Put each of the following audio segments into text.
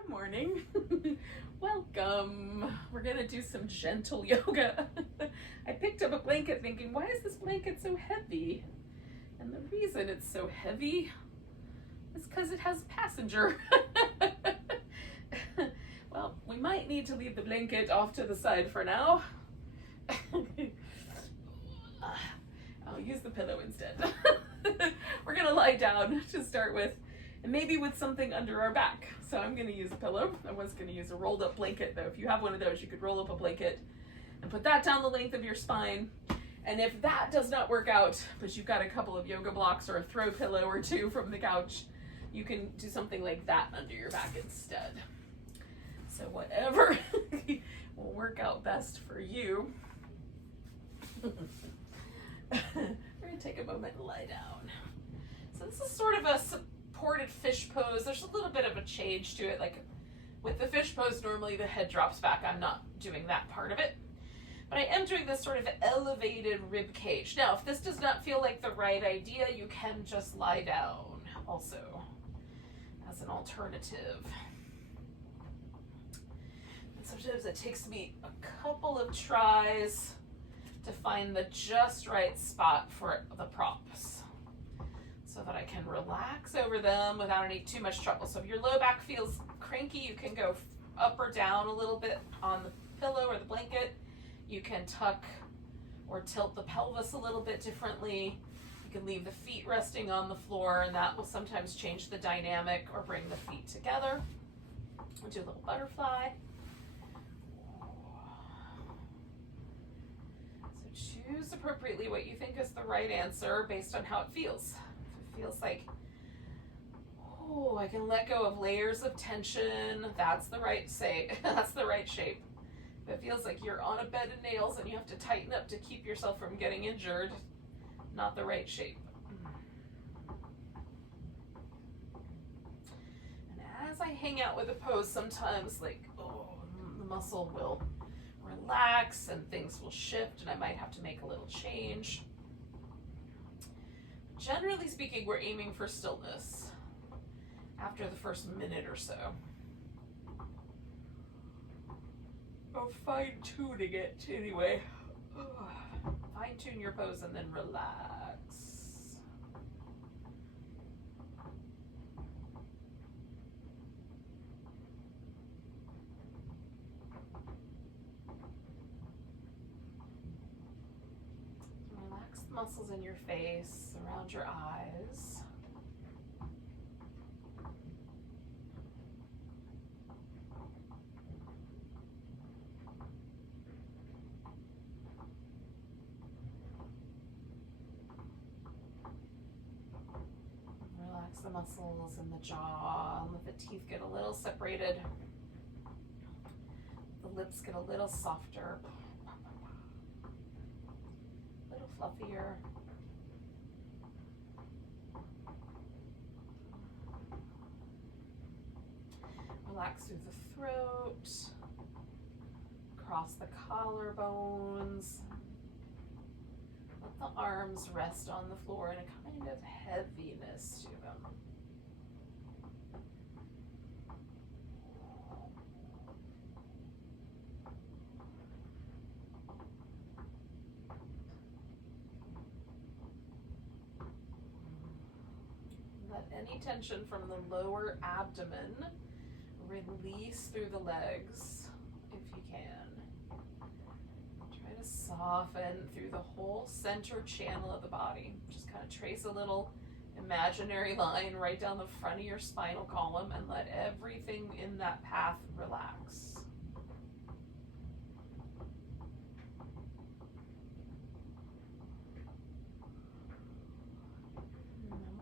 Good morning. Welcome. We're gonna do some gentle yoga. I picked up a blanket thinking, why is this blanket so heavy? And the reason it's so heavy is because it has a passenger. Well, we might need to leave the blanket off to the side for now. I'll use the pillow instead. We're gonna lie down to start with, and maybe with something under our back. So I'm gonna use a pillow. I was gonna use a rolled up blanket though. If you have one of those, you could roll up a blanket and put that down the length of your spine. And if that does not work out, but you've got a couple of yoga blocks or a throw pillow or two from the couch, you can do something like that under your back instead. So whatever will work out best for you. We're gonna take a moment and lie down. So this is sort of a supported fish pose. There's a little bit of a change to it. Like with the fish pose, normally the head drops back. I'm not doing that part of it. But I am doing this sort of elevated rib cage. Now, if this does not feel like the right idea, you can just lie down also as an alternative. And sometimes it takes me a couple of tries to find the just right spot for the props so that I can relax over them without any too much trouble. So if your low back feels cranky, you can go up or down a little bit on the pillow or the blanket. You can tuck or tilt the pelvis a little bit differently. You can leave the feet resting on the floor, and that will sometimes change the dynamic or bring the feet together. We'll do a little butterfly. Choose appropriately what you think is the right answer based on how it feels. If it feels like, oh, I can let go of layers of tension, that's the right that's the right shape. If it feels like you're on a bed of nails and you have to tighten up to keep yourself from getting injured, not the right shape. And as I hang out with a pose, sometimes like, oh, the muscle will relax and things will shift and I might have to make a little change. Generally speaking, we're aiming for stillness after the first minute or so of fine-tuning it anyway. Fine-tune your pose and then relax. Relax the muscles in your face, around your eyes. Relax the muscles in the jaw, and let the teeth get a little separated. The lips get a little softer. Fluffier. Relax through the throat, across the collarbones. Let the arms rest on the floor and a kind of heaviness to them. Any tension from the lower abdomen release through the legs if you can. Try to soften through the whole center channel of the body. Just kind of trace a little imaginary line right down the front of your spinal column and let everything in that path relax.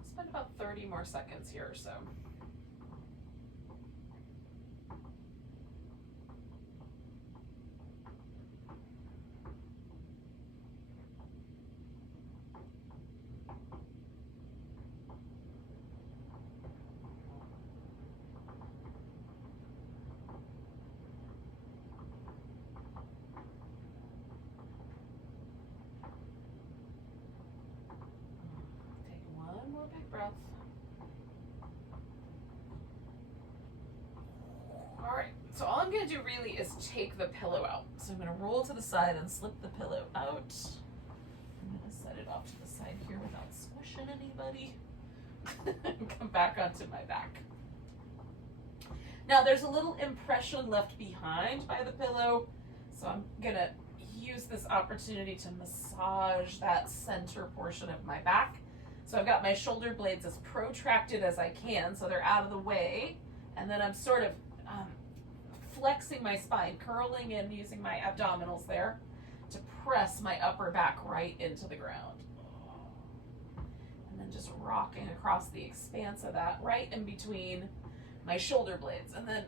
Spend about 30 more seconds here or so. Big breath. I'm gonna do really is take the pillow out. So I'm gonna roll to the side and slip the pillow out. I'm gonna set it off to the side here without squishing anybody. And come back onto my back. Now there's a little impression left behind by the pillow, so I'm gonna use this opportunity to massage that center portion of my back. So I've got my shoulder blades as protracted as I can, so they're out of the way, and then I'm sort of flexing my spine, curling in using my abdominals there to press my upper back right into the ground. And then just rocking across the expanse of that right in between my shoulder blades, and then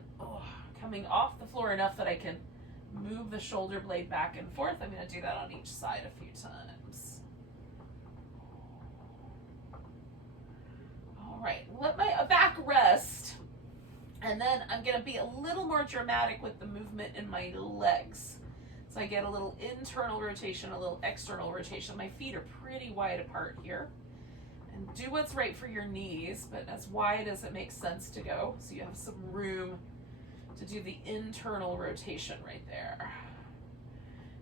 coming off the floor enough that I can move the shoulder blade back and forth. I'm going to do that on each side a few times. All right, let my back rest, and then I'm going to be a little more dramatic with the movement in my legs. So I get a little internal rotation, a little external rotation. My feet are pretty wide apart here. And do what's right for your knees, but as wide as it makes sense to go, so you have some room to do the internal rotation right there.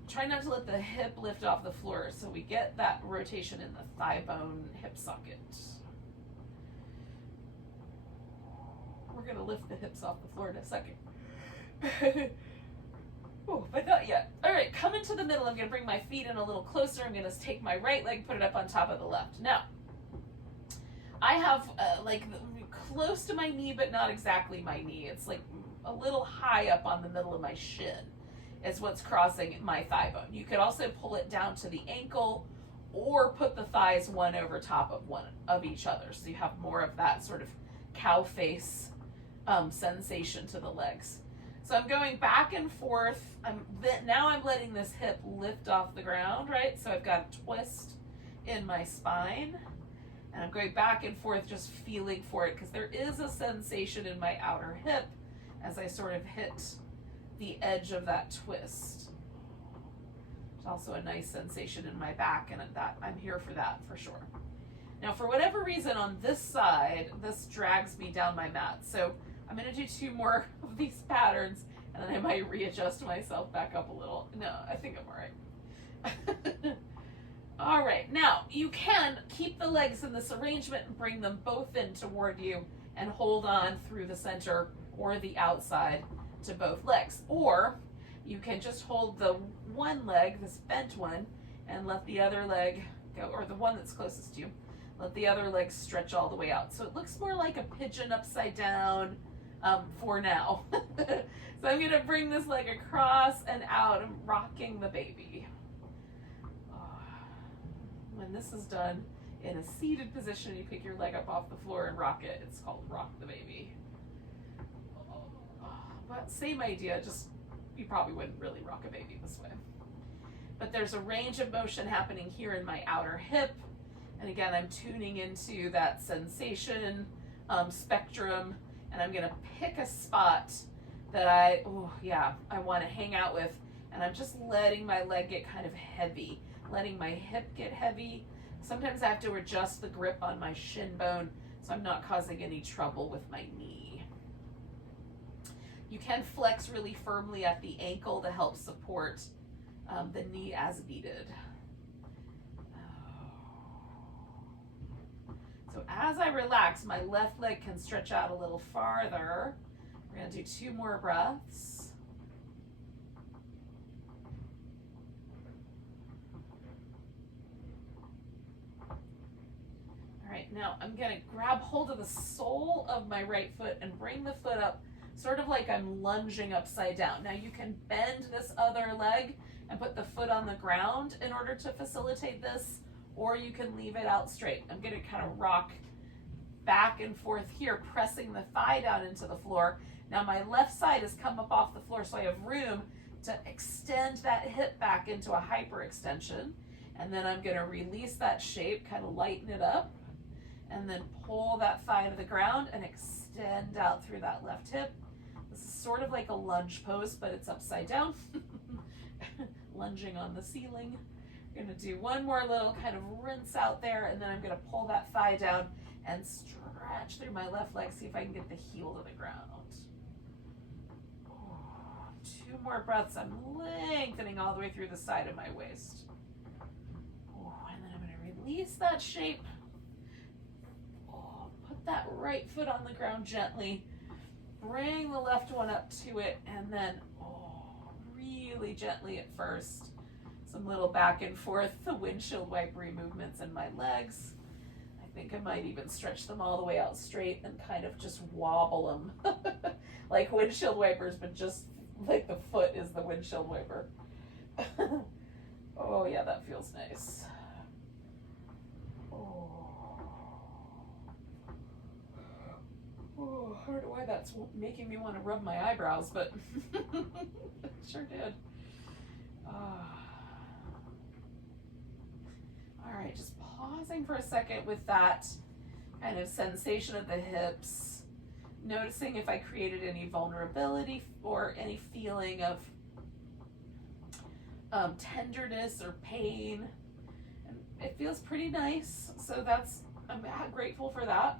Try not to let the hip lift off the floor, so we get that rotation in the thigh bone hip socket. We're gonna lift the hips off the floor in a second. Oh, but not yet. All right, come into the middle. I'm gonna bring my feet in a little closer. I'm gonna take my right leg, put it up on top of the left. Now, I have like close to my knee, but not exactly my knee. It's like a little high up on the middle of my shin is what's crossing my thigh bone. You could also pull it down to the ankle or put the thighs one over top of one of each other. So you have more of that sort of cow face sensation to the legs. So I'm going back and forth. Now I'm letting this hip lift off the ground, right? So I've got a twist in my spine. And I'm going back and forth just feeling for it because there is a sensation in my outer hip as I sort of hit the edge of that twist. There's also a nice sensation in my back, and that I'm here for that for sure. Now for whatever reason on this side, this drags me down my mat. So I'm going to do 2 more of these patterns and then I might readjust myself back up a little. No, I think I'm all right. All right, now you can keep the legs in this arrangement and bring them both in toward you and hold on through the center or the outside to both legs. Or you can just hold the one leg, this bent one, and let the other leg go, or the one that's closest to you, let the other leg stretch all the way out. So it looks more like a pigeon upside down for now. So I'm gonna bring this leg across and out and rocking the baby. When this is done in a seated position, you pick your leg up off the floor and rock it. It's called rock the baby. But same idea, just you probably wouldn't really rock a baby this way. But there's a range of motion happening here in my outer hip. And again, I'm tuning into that sensation spectrum, and I'm gonna pick a spot that I want to hang out with, and I'm just letting my leg get kind of heavy. Letting my hip get heavy. Sometimes I have to adjust the grip on my shin bone so I'm not causing any trouble with my knee. You can flex really firmly at the ankle to help support the knee as needed. So as I relax, my left leg can stretch out a little farther. We're going to do 2 more breaths. All right, now I'm going to grab hold of the sole of my right foot and bring the foot up sort of like I'm lunging upside down. Now you can bend this other leg and put the foot on the ground in order to facilitate this, or you can leave it out straight. I'm going to kind of rock back and forth here, pressing the thigh down into the floor. Now my left side has come up off the floor, so I have room to extend that hip back into a hyperextension. And then I'm going to release that shape, kind of lighten it up, and then pull that thigh to the ground and extend out through that left hip. This is sort of like a lunge pose, but it's upside down. Lunging on the ceiling. I'm going to do 1 more little kind of rinse out there, and then I'm going to pull that thigh down and stretch through my left leg, see if I can get the heel to the ground. 2 more breaths. I'm lengthening all the way through the side of my waist. Oh, and then I'm going to release that shape. Oh, put that right foot on the ground gently. Bring the left one up to it, and then, really gently at first. Some little back and forth, the windshield wipery movements in my legs. I think I might even stretch them all the way out straight and kind of just wobble them. Like windshield wipers, but just like the foot is the windshield wiper. Oh yeah, that feels nice. Oh, I don't know why that's making me want to rub my eyebrows, but it sure did. All right, just pausing for a second with that kind of sensation of the hips, noticing if I created any vulnerability or any feeling of tenderness or pain. And it feels pretty nice, so I'm grateful for that.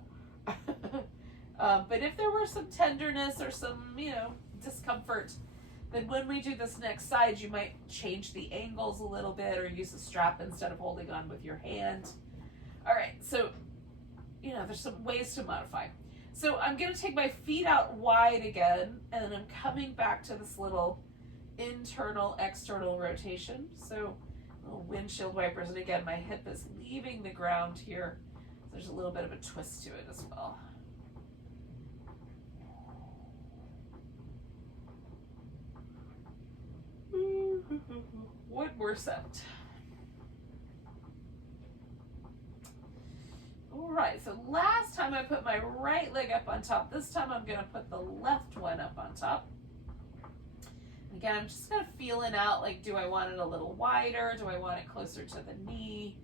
But if there were some tenderness or some, discomfort, then when we do this next side, you might change the angles a little bit or use a strap instead of holding on with your hand. All right, so, there's some ways to modify. So I'm going to take my feet out wide again, and then I'm coming back to this little internal, external rotation. So little windshield wipers, and again, my hip is leaving the ground here. There's a little bit of a twist to it as well. One more set. All right, so last time I put my right leg up on top. This time I'm going to put the left one up on top. Again, I'm just kind of feeling out, like, do I want it a little wider? Do I want it closer to the knee?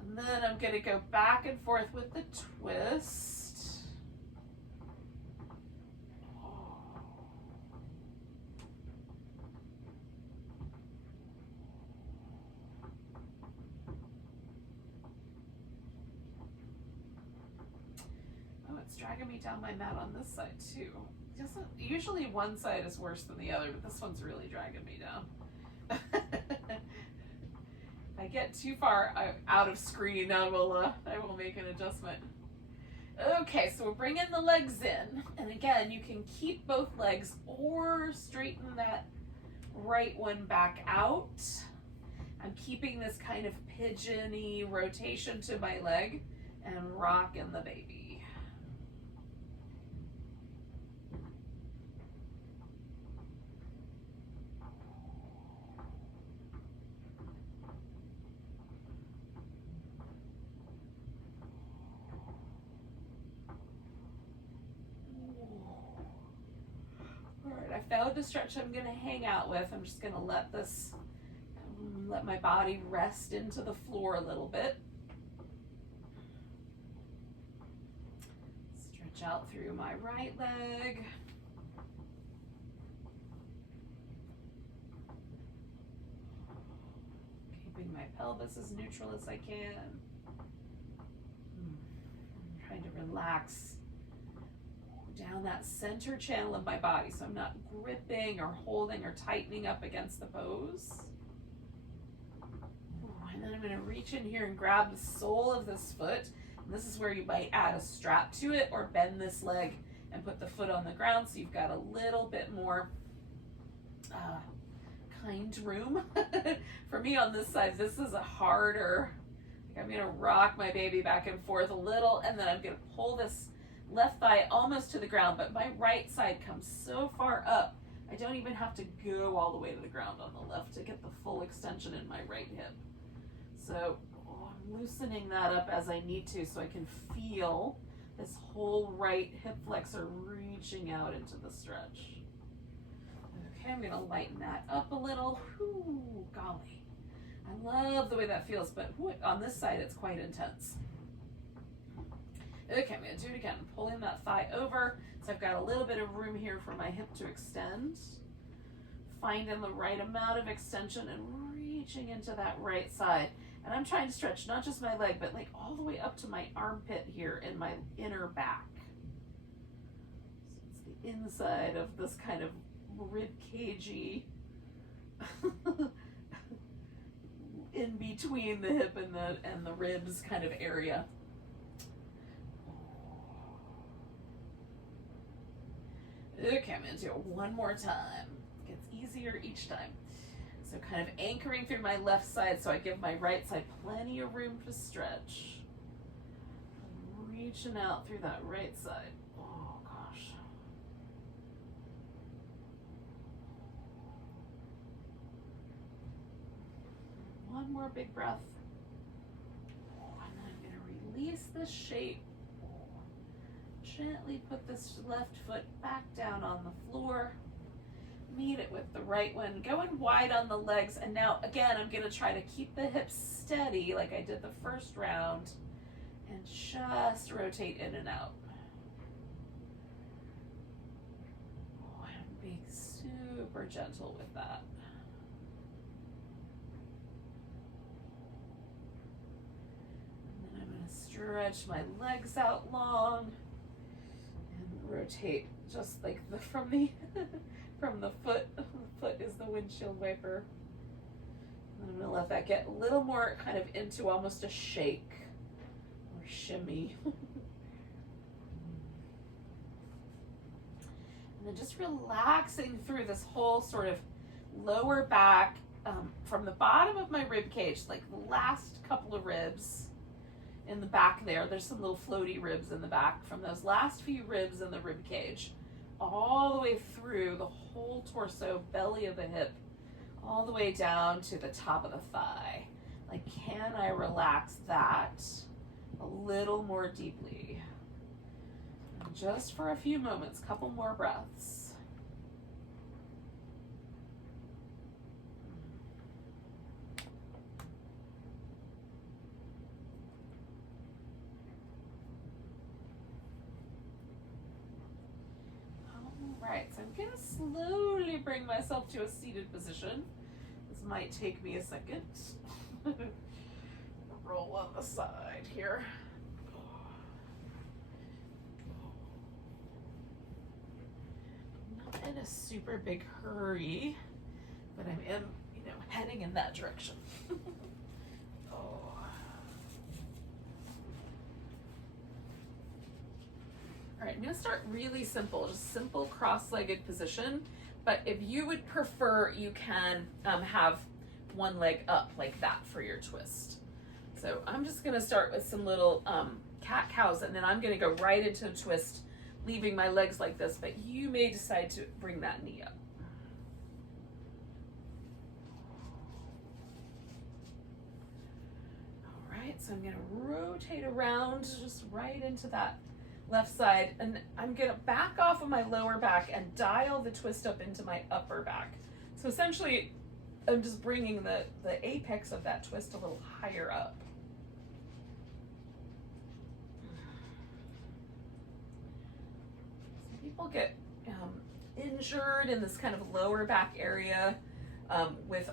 And then I'm going to go back and forth with the twist. It's dragging me down my mat on this side too. Usually one side is worse than the other, but this one's really dragging me down. If I get too far out of screen, I will make an adjustment. Okay, so we're bringing the legs in, and again, you can keep both legs or straighten that right one back out. I'm keeping this kind of pigeon-y rotation to my leg and rocking the baby. I found a stretch I'm going to hang out with. I'm just going to let my body rest into the floor a little bit. Stretch out through my right leg. Keeping my pelvis as neutral as I can. I'm trying to relax down that center channel of my body, so I'm not gripping or holding or tightening up against the pose. And then I'm going to reach in here and grab the sole of this foot. And this is where you might add a strap to it or bend this leg and put the foot on the ground, so you've got a little bit more kind room. For me on this side, this is a harder. I'm going to rock my baby back and forth a little, and then I'm going to pull this left thigh almost to the ground, but my right side comes so far up, I don't even have to go all the way to the ground on the left to get the full extension in my right hip. So I'm loosening that up as I need to so I can feel this whole right hip flexor reaching out into the stretch. Okay, I'm going to lighten that up a little. Whew, golly. I love the way that feels, but on this side it's quite intense. Okay, I'm going to do it again. I'm pulling that thigh over, so I've got a little bit of room here for my hip to extend. Finding the right amount of extension and reaching into that right side. And I'm trying to stretch not just my leg, but like all the way up to my armpit here in my inner back. So it's the inside of this kind of rib cagey in between the hip and the ribs kind of area. Okay, I'm gonna do it one more time. It gets easier each time. So kind of anchoring through my left side so I give my right side plenty of room to stretch. Reaching out through that right side. Oh gosh. One more big breath. And then I'm gonna release this shape. Gently put this left foot back down on the floor. Meet it with the right one. Going wide on the legs. And now again, I'm gonna try to keep the hips steady like I did the first round. And just rotate in and out. Oh, I'm being super gentle with that. And then I'm going to stretch my legs out long and rotate just like from the foot. The foot is the windshield wiper. And I'm going to let that get a little more kind of into almost a shake. Shimmy. And then just relaxing through this whole sort of lower back from the bottom of my rib cage, like the last couple of ribs in the back there's some little floaty ribs in the back, from those last few ribs in the rib cage all the way through the whole torso, belly of the hip, all the way down to the top of the thigh. Like, can I relax that a little more deeply? Just for a few moments, couple more breaths. All right, so I'm gonna slowly bring myself to a seated position. This might take me a second. Roll on the side here. Not in a super big hurry, but I'm heading in that direction. Oh. All right, I'm gonna start really simple, just simple cross-legged position. But if you would prefer, you can have one leg up like that for your twist. So I'm just gonna start with some little cat-cows, and then I'm gonna go right into a twist, leaving my legs like this, but you may decide to bring that knee up. All right, so I'm gonna rotate around just right into that left side, and I'm gonna back off of my lower back and dial the twist up into my upper back. So essentially, I'm just bringing the apex of that twist a little higher up. Some people get injured in this kind of lower back area with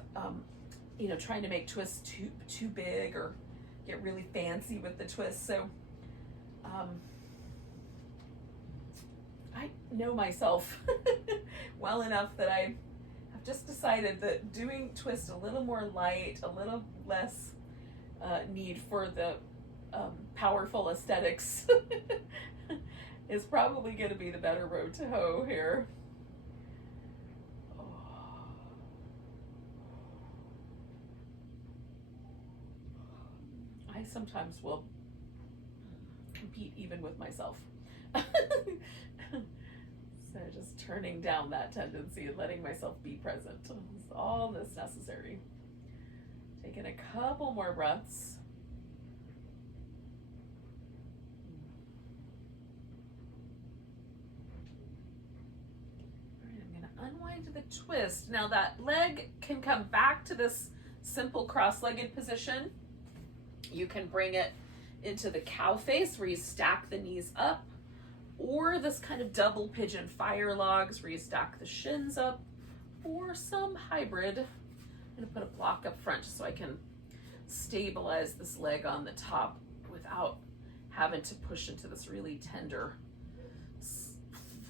trying to make twists too big or get really fancy with the twist. So I know myself well enough that I've just decided that doing twist a little more light, a little less need for the powerful aesthetics is probably going to be the better road to hoe here. I sometimes will compete even with myself. So just turning down that tendency and letting myself be present is all that's necessary. Taking a couple more breaths. All right, I'm going to unwind the twist. Now that leg can come back to this simple cross-legged position. You can bring it into the cow face where you stack the knees up, or this kind of double pigeon fire logs where you stack the shins up, or some hybrid. I'm gonna put a block up front just so I can stabilize this leg on the top without having to push into this really tender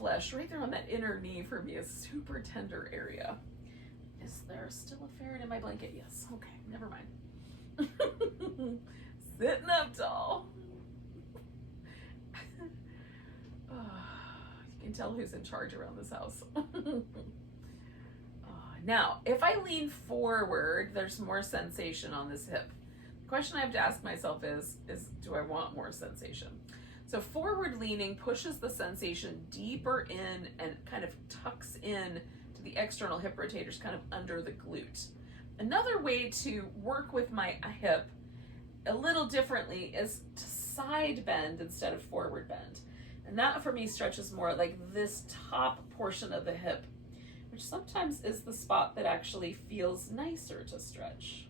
flesh right there on that inner knee for me, a super tender area. Is there still a ferret in my blanket? Yes. Okay, never mind. Sitting up tall. You can tell who's in charge around this house. Now, if I lean forward, there's more sensation on this hip. The question I have to ask myself is do I want more sensation? So forward leaning pushes the sensation deeper in and kind of tucks in to the external hip rotators, kind of under the glute. Another way to work with my hip a little differently is to side bend instead of forward bend. And that for me stretches more like this top portion of the hip, which sometimes is the spot that actually feels nicer to stretch.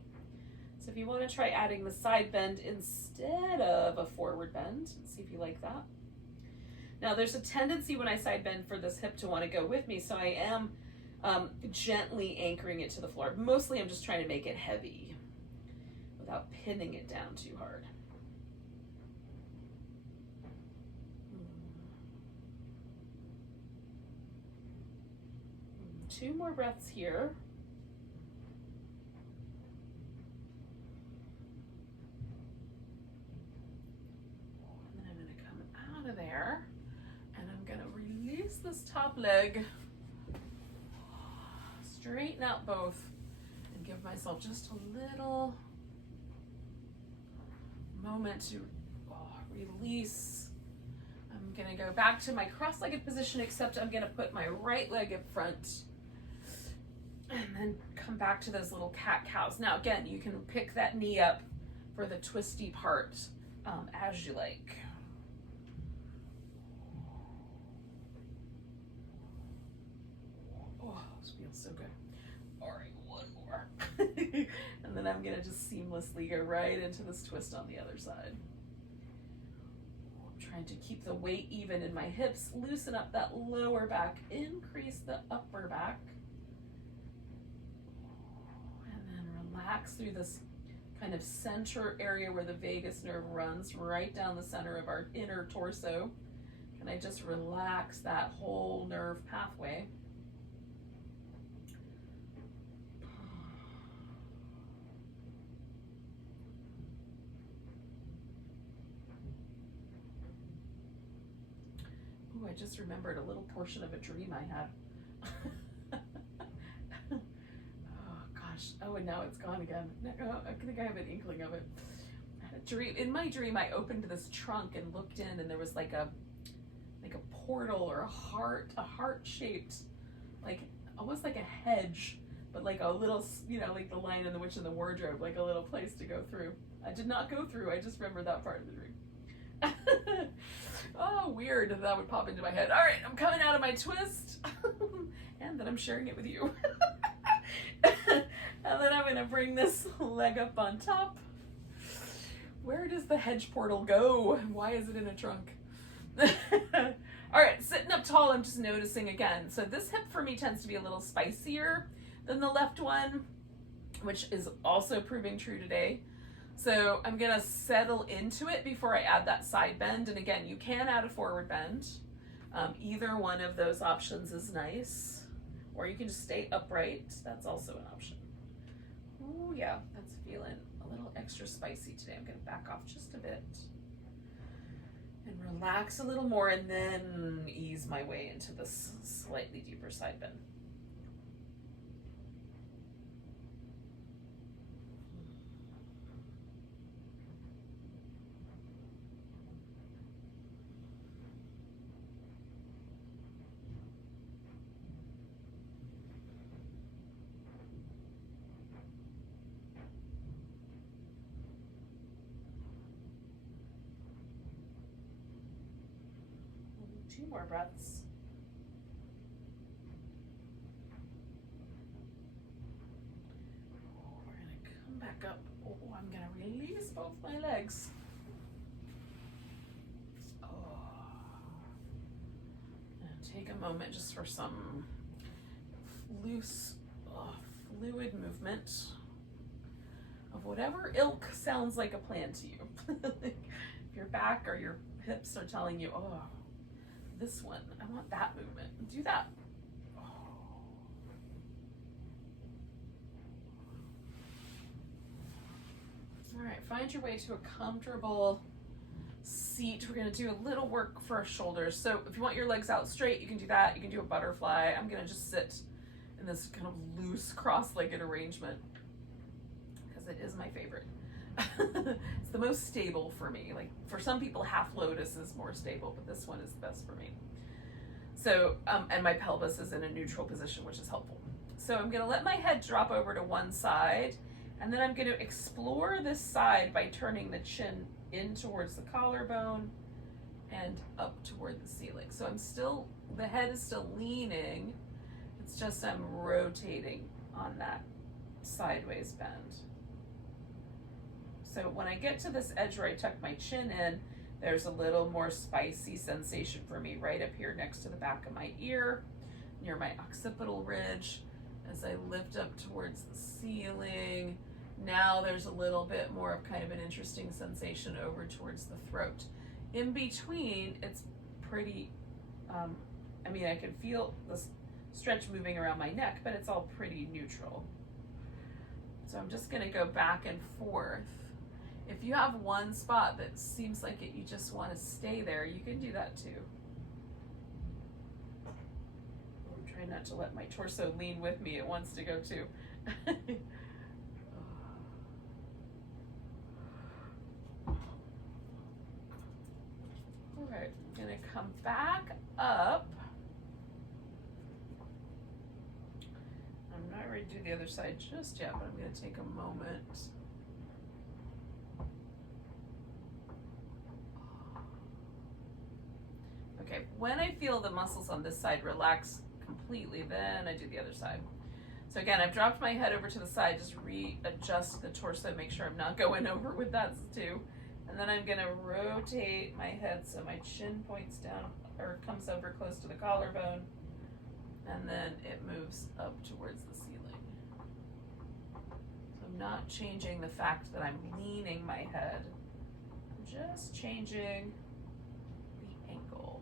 So if you want to try adding the side bend instead of a forward bend, see if you like that. Now there's a tendency when I side bend for this hip to want to go with me, so I am gently anchoring it to the floor. Mostly I'm just trying to make it heavy without pinning it down too hard. 2 more breaths here. And then I'm going to come out of there and I'm going to release this top leg, straighten out both, and give myself just a little moment to release. I'm going to go back to my cross-legged position, except I'm going to put my right leg up front and then come back to those little cat-cows. Now again, you can pick that knee up for the twisty part as you like. Oh, this feels so good. All right, one more. And then I'm gonna just seamlessly go right into this twist on the other side. I'm trying to keep the weight even in my hips, loosen up that lower back, increase the upper back. Relax through this kind of center area where the vagus nerve runs right down the center of our inner torso. Can I just relax that whole nerve pathway? Ooh, I just remembered a little portion of a dream I had. Oh, and now it's gone again. I think I have an inkling of it. I had a dream. In my dream, I opened this trunk and looked in, and there was like a portal or a heart-shaped, like almost like a hedge, but like a little, like the Lion and the Witch and the Wardrobe, like a little place to go through. I did not go through. I just remember that part of the dream. Oh, weird that would pop into my head. All right, I'm coming out of my twist, and then I'm sharing it with you. And then I'm going to bring this leg up on top. Where does the hedge portal go? Why is it in a trunk? All right, sitting up tall, I'm just noticing again. So this hip for me tends to be a little spicier than the left one, which is also proving true today. So I'm going to settle into it before I add that side bend. And again, you can add a forward bend. Either one of those options is nice. Or you can just stay upright. That's also an option. Oh yeah, that's feeling a little extra spicy today. I'm going to back off just a bit and relax a little more, and then ease my way into this slightly deeper side bend. Two more breaths. We're going to come back up. Oh, I'm going to release both my legs. Oh. And take a moment just for some loose, fluid movement of whatever ilk sounds like a plan to you. If your back or your hips are telling you, oh, this one. I want that movement. Do that. All right, find your way to a comfortable seat. We're gonna do a little work for our shoulders. So if you want your legs out straight, you can do that. You can do a butterfly. I'm gonna just sit in this kind of loose cross-legged arrangement because it is my favorite. It's the most stable for me. Like for some people, half lotus is more stable, but this one is the best for me. So, and my pelvis is in a neutral position, which is helpful. So I'm gonna let my head drop over to one side, and then I'm gonna explore this side by turning the chin in towards the collarbone and up toward the ceiling. So the head is still leaning, it's just I'm rotating on that sideways bend. So when I get to this edge where I tuck my chin in, there's a little more spicy sensation for me right up here next to the back of my ear, near my occipital ridge. As I lift up towards the ceiling, now there's a little bit more of kind of an interesting sensation over towards the throat. In between, it's pretty, I mean, I can feel the stretch moving around my neck, but it's all pretty neutral. So I'm just gonna go back and forth. If you have one spot that seems like you just want to stay there, you can do that too. I'm trying not to let my torso lean with me. It wants to go too. All right, I'm gonna come back up. I'm not ready to do the other side just yet, but I'm gonna take a moment. Okay, when I feel the muscles on this side relax completely, then I do the other side. So again, I've dropped my head over to the side, just readjust the torso, make sure I'm not going over with that too. And then I'm gonna rotate my head so my chin points down or comes over close to the collarbone, and then it moves up towards the ceiling. So I'm not changing the fact that I'm leaning my head, I'm just changing the angle.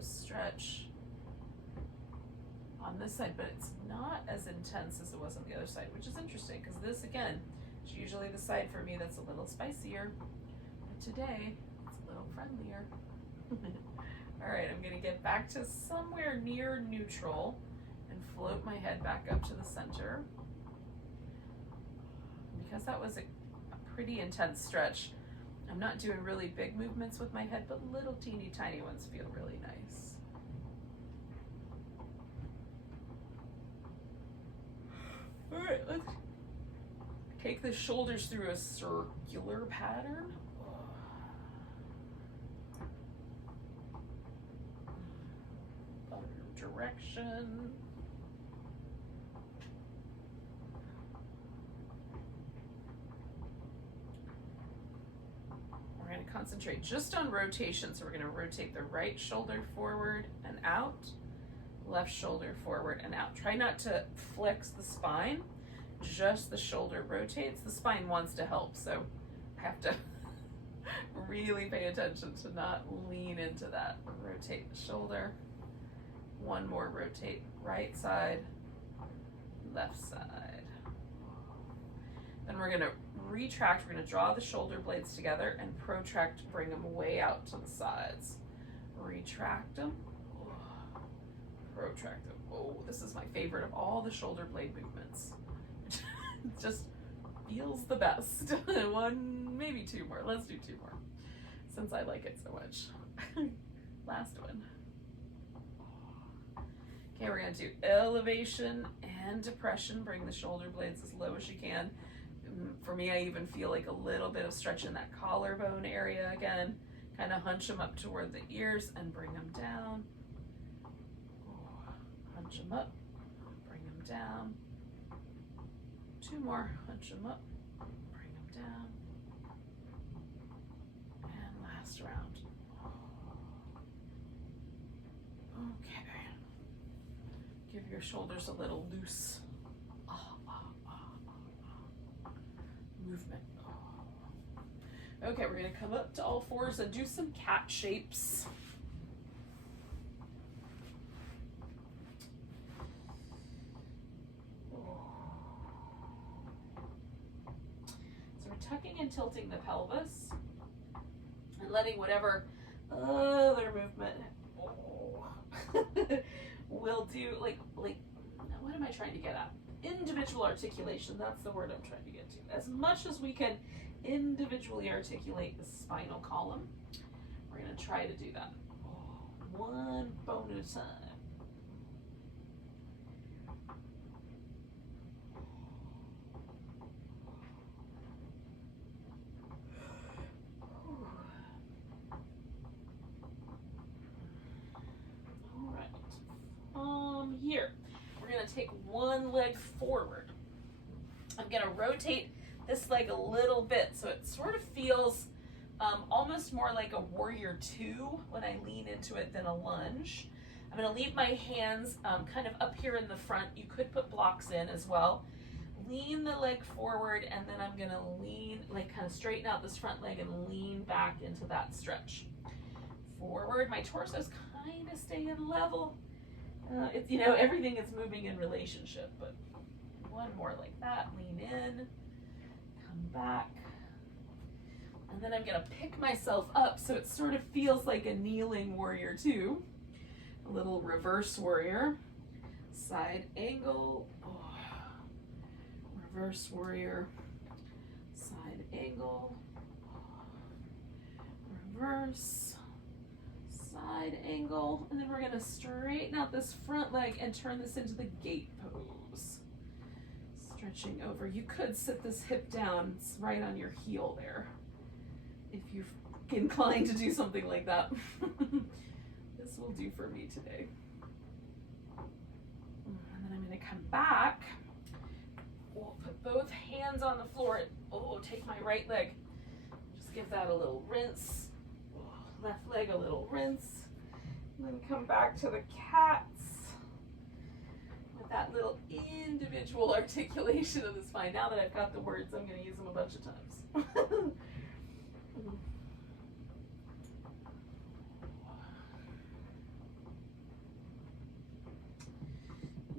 Stretch on this side, but it's not as intense as it was on the other side, which is interesting because this again is usually the side for me that's a little spicier, but today it's a little friendlier. All right, I'm gonna get back to somewhere near neutral and float my head back up to the center. Because that was a pretty intense stretch, I'm not doing really big movements with my head, but little teeny tiny ones feel really nice. All right, let's take the shoulders through a circular pattern. Other direction. We're going to concentrate just on rotation. So we're going to rotate the right shoulder forward and out, left shoulder forward and out. Try not to flex the spine, just the shoulder rotates. The spine wants to help, so I have to really pay attention to not lean into that. Rotate the shoulder. One more rotate, right side, left side. Then we're going to retract. We're going to draw the shoulder blades together and protract, bring them way out to the sides. Retract them, protract them. Oh, this is my favorite of all the shoulder blade movements. It just feels the best. One, maybe two more. Let's do two more since I like it so much. Last one. Okay, we're going to do elevation and depression. Bring the shoulder blades as low as you can. For me, I even feel like a little bit of stretch in that collarbone area again. Kind of hunch them up toward the ears and bring them down. Hunch them up, bring them down. Two more, hunch them up, bring them down. And last round. Okay. Give your shoulders a little loose movement. Okay, we're gonna come up to all fours and do some cat shapes. So we're tucking and tilting the pelvis and letting whatever other movement we'll do, like, what am I trying to get at? Individual articulation, that's the word I'm trying to get to. As much as we can individually articulate the spinal column, we're going to try to do that. One bone at a time. Here, we're going to take one leg forward. I'm going to rotate this leg a little bit so it sort of feels almost more like a warrior two when I lean into it than a lunge. I'm going to leave my hands kind of up here in the front. You could put blocks in as well. Lean the leg forward, and then I'm going to lean, like kind of straighten out this front leg and lean back into that stretch. Forward, my torso's kind of staying level. It's, you know, everything is moving in relationship, but one more like that. Lean in, come back, and then I'm going to pick myself up so it sort of feels like a kneeling warrior two. A little reverse warrior, side angle, reverse warrior, side angle, reverse, side angle, and then we're going to straighten out this front leg and turn this into the gate pose. Stretching over. You could sit this hip down, it's right on your heel there, if you're inclined to do something like that. This will do for me today. And then I'm going to come back. We'll put both hands on the floor. Take my right leg. Just give that a little rinse. Left leg a little rinse, and then come back to the cats with that little individual articulation of the spine. Now that I've got the words, I'm going to use them a bunch of times.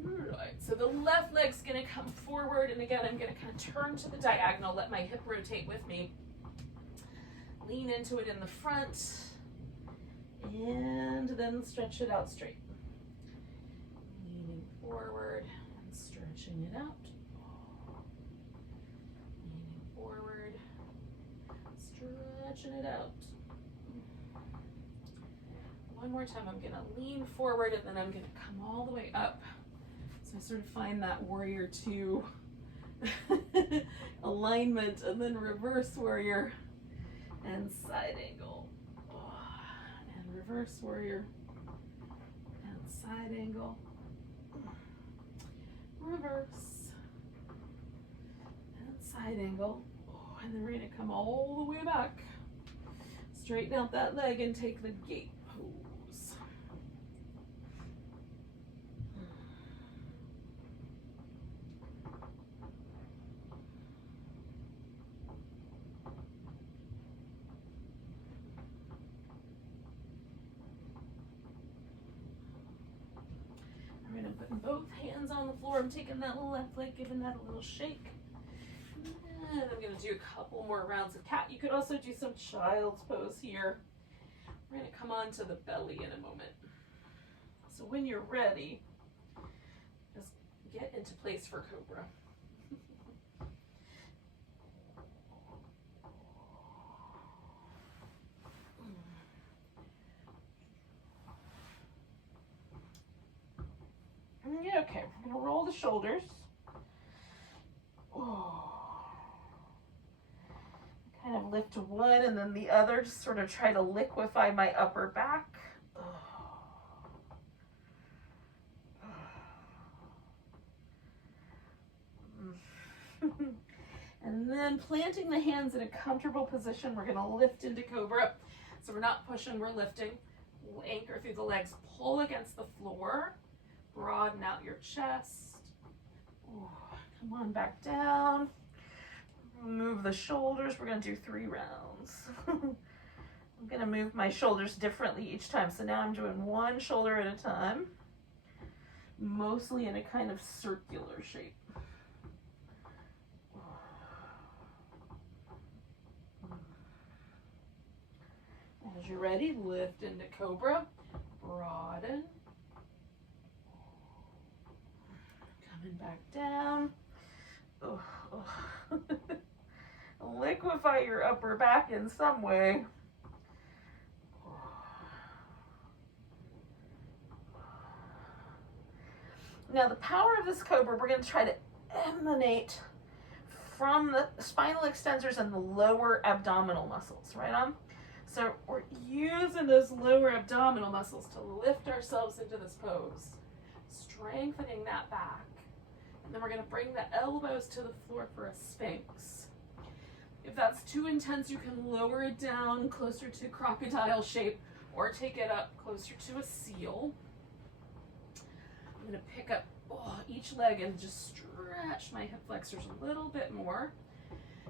Right, so the left leg's going to come forward, and again, I'm going to kind of turn to the diagonal, let my hip rotate with me. Lean into it in the front, and then stretch it out straight. Leaning forward and stretching it out. Leaning forward, stretching it out. One more time, I'm going to lean forward, and then I'm going to come all the way up. So I sort of find that warrior two alignment, and then reverse warrior and side angle, and reverse warrior and side angle, reverse and side angle, and then we're going to come all the way back, straighten out that leg and take the gate pose. Putting both hands on the floor. I'm taking that left leg, giving that a little shake. And I'm going to do a couple more rounds of cat. You could also do some child's pose here. We're going to come on to the belly in a moment. So when you're ready, just get into place for Cobra. Okay, we're going to roll the shoulders. Kind of lift one and then the other, just sort of try to liquefy my upper back. And then planting the hands in a comfortable position, we're going to lift into Cobra. So we're not pushing, we're lifting. We'll anchor through the legs, pull against the floor. broaden out your chest. Ooh, come on back down. Move the shoulders. We're going to do 3 rounds. I'm going to move my shoulders differently each time. So now I'm doing one shoulder at a time, mostly in a kind of circular shape. As you're ready, lift into Cobra, broaden, coming back down. Oh, oh. Liquefy your upper back in some way. Now the power of this Cobra, we're going to try to emanate from the spinal extensors and the lower abdominal muscles, right on? So we're using those lower abdominal muscles to lift ourselves into this pose, strengthening that back. And then we're going to bring the elbows to the floor for a Sphinx. If that's too intense, you can lower it down closer to crocodile shape or take it up closer to a seal. I'm going to pick up each leg and just stretch my hip flexors a little bit more.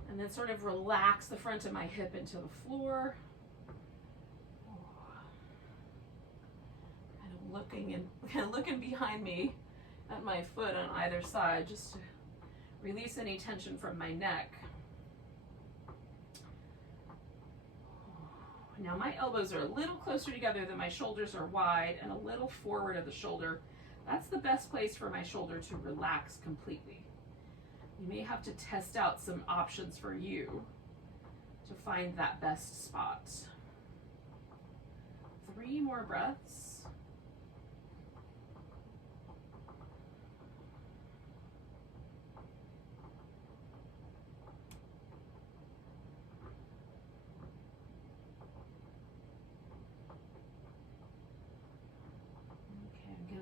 And then sort of relax the front of my hip into the floor. Kind of looking behind me at my foot on either side, just to release any tension from my neck. Now my elbows are a little closer together than my shoulders are wide and a little forward of the shoulder. That's the best place for my shoulder to relax completely. You may have to test out some options for you to find that best spot. 3 more breaths.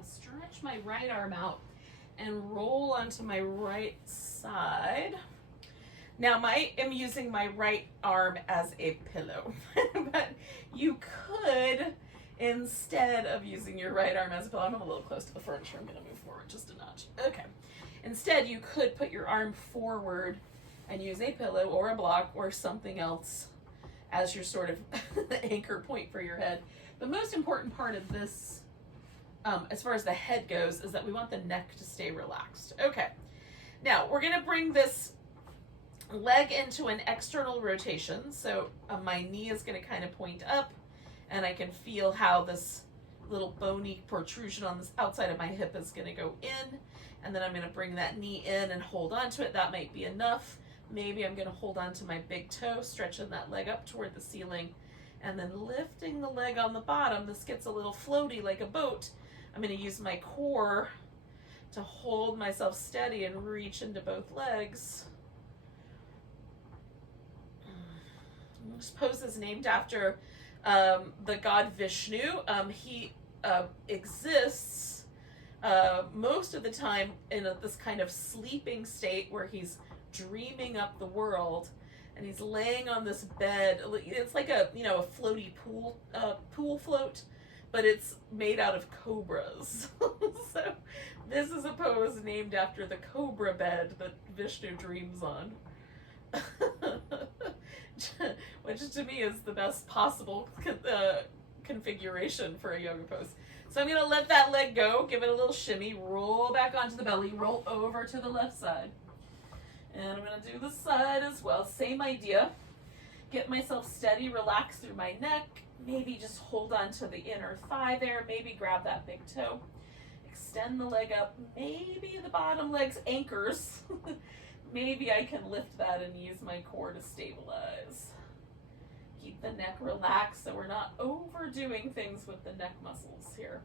Stretch my right arm out and roll onto my right side. Now I'm using my right arm as a pillow, but you could, instead of using your right arm as a pillow, I'm a little close to the furniture, I'm going to move forward just a notch. Okay. Instead, you could put your arm forward and use a pillow or a block or something else as your sort of anchor point for your head. The most important part of this, as far as the head goes, is that we want the neck to stay relaxed. Okay, now we're going to bring this leg into an external rotation. So my knee is going to kind of point up, and I can feel how this little bony protrusion on this outside of my hip is going to go in, and then I'm going to bring that knee in and hold on to it. That might be enough. Maybe I'm going to hold on to my big toe, stretching that leg up toward the ceiling, and then lifting the leg on the bottom. This gets a little floaty like a boat. I'm going to use my core to hold myself steady and reach into both legs. This pose is named after the god Vishnu. He exists most of the time in this kind of sleeping state where he's dreaming up the world, and he's laying on this bed. It's like a floaty pool float, but it's made out of cobras. So this is a pose named after the cobra bed that Vishnu dreams on. Which to me is the best possible configuration for a yoga pose. So I'm going to let that leg go, give it a little shimmy, roll back onto the belly, roll over to the left side. And I'm going to do the side as well. Same idea. Get myself steady, relax through my neck. Maybe just hold on to the inner thigh there. Maybe grab that big toe. Extend the leg up. Maybe the bottom leg's anchors. Maybe I can lift that and use my core to stabilize. Keep the neck relaxed so we're not overdoing things with the neck muscles here.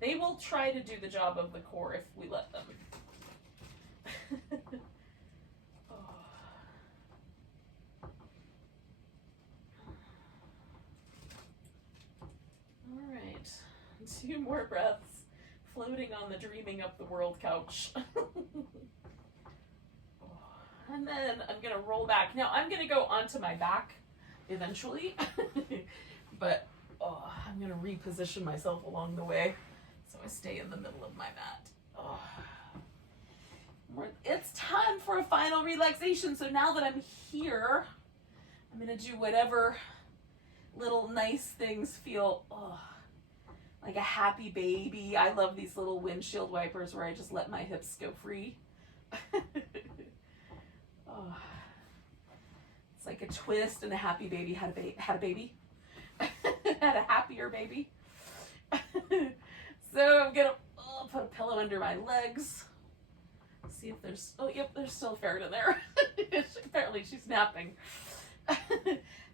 They will try to do the job of the core if we let them. All right, 2 more breaths, floating on the dreaming up the world couch. And then I'm going to roll back. Now I'm going to go onto my back eventually, but I'm going to reposition myself along the way So I stay in the middle of my mat. Oh. It's time for a final relaxation. So now that I'm here, I'm gonna do whatever little nice things feel like a happy baby. I love these little windshield wipers where I just let my hips go free. Oh. It's like a twist, and a happy baby had a baby. Had a happier baby. So I'm gonna put a pillow under my legs. See if there's, oh yep, there's still a ferret in there. Apparently she's napping.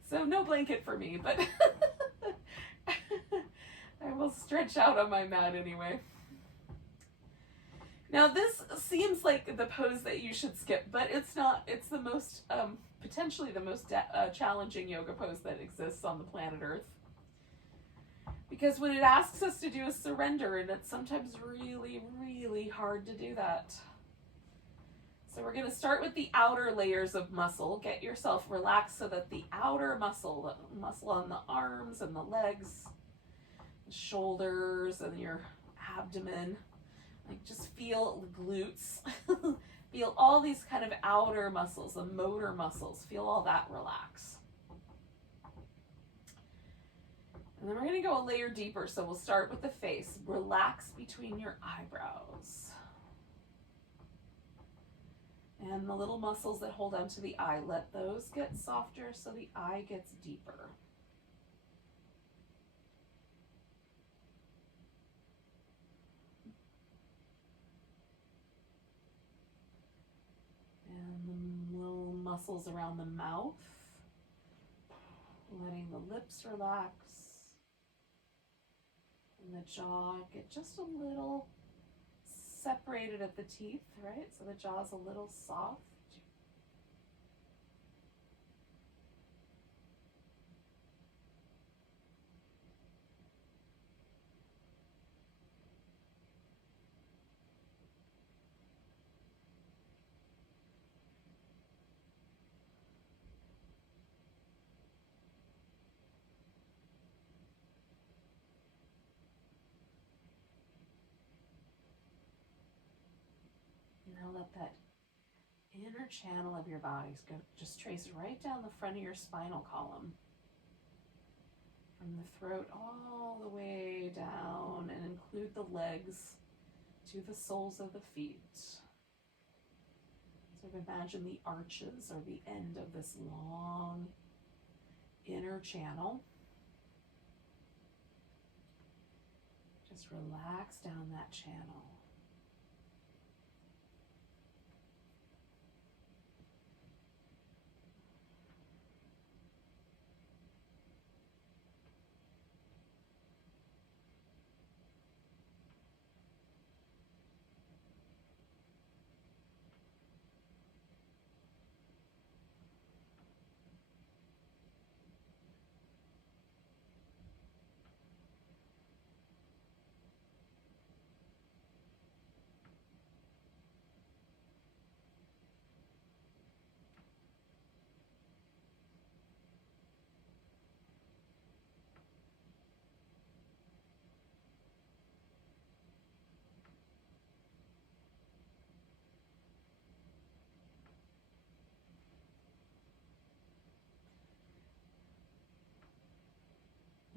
So no blanket for me, but I will stretch out on my mat anyway. Now this seems like the pose that you should skip, but it's not. It's the most, potentially the most challenging yoga pose that exists on the planet Earth. Because what it asks us to do is surrender, and it's sometimes really, really hard to do that. So we're going to start with the outer layers of muscle. Get yourself relaxed so that the outer muscle, the muscle on the arms and the legs, the shoulders and your abdomen, like just feel the glutes, feel all these kind of outer muscles, the motor muscles, feel all that relax. And then we're going to go a layer deeper. So we'll start with the face. Relax between your eyebrows. And the little muscles that hold onto the eye, let those get softer so the eye gets deeper. And the little muscles around the mouth, letting the lips relax. And the jaw get just a little separated at the teeth, right? So the jaw's a little soft. Now let that inner channel of your body go, just trace right down the front of your spinal column. From the throat all the way down, and include the legs to the soles of the feet. So imagine the arches or the end of this long inner channel. Just relax down that channel.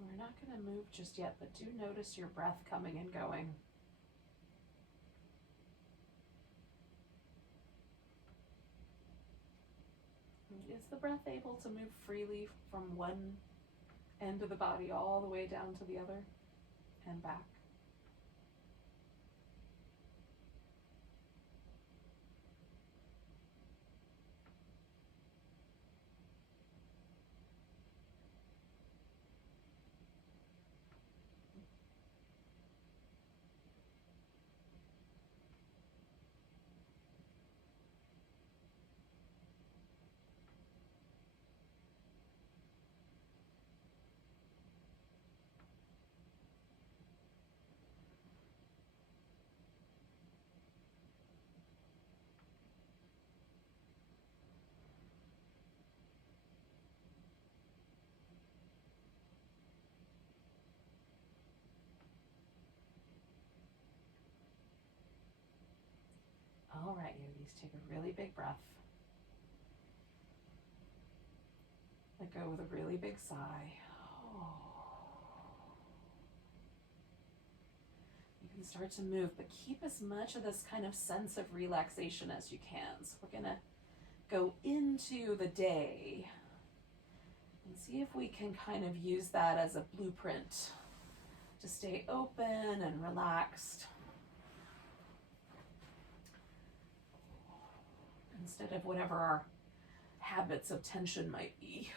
We're not going to move just yet, but do notice your breath coming and going. Is the breath able to move freely from one end of the body all the way down to the other and back? take a really big breath. Let go with a really big sigh. You can start to move, but keep as much of this kind of sense of relaxation as you can. So we're gonna go into the day and see if we can kind of use that as a blueprint to stay open and relaxed, instead of whatever our habits of tension might be.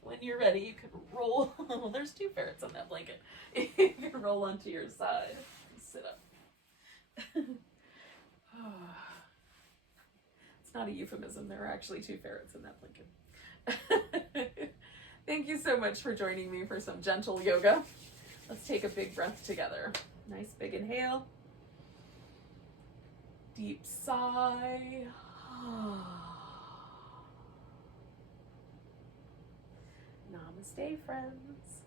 When you're ready, you can roll. Well, there's 2 ferrets on that blanket. You can roll onto your side and sit up. It's not a euphemism. There are actually 2 ferrets in that blanket. Thank you so much for joining me for some gentle yoga. Let's take a big breath together. Nice big inhale. Deep sigh. Namaste, friends.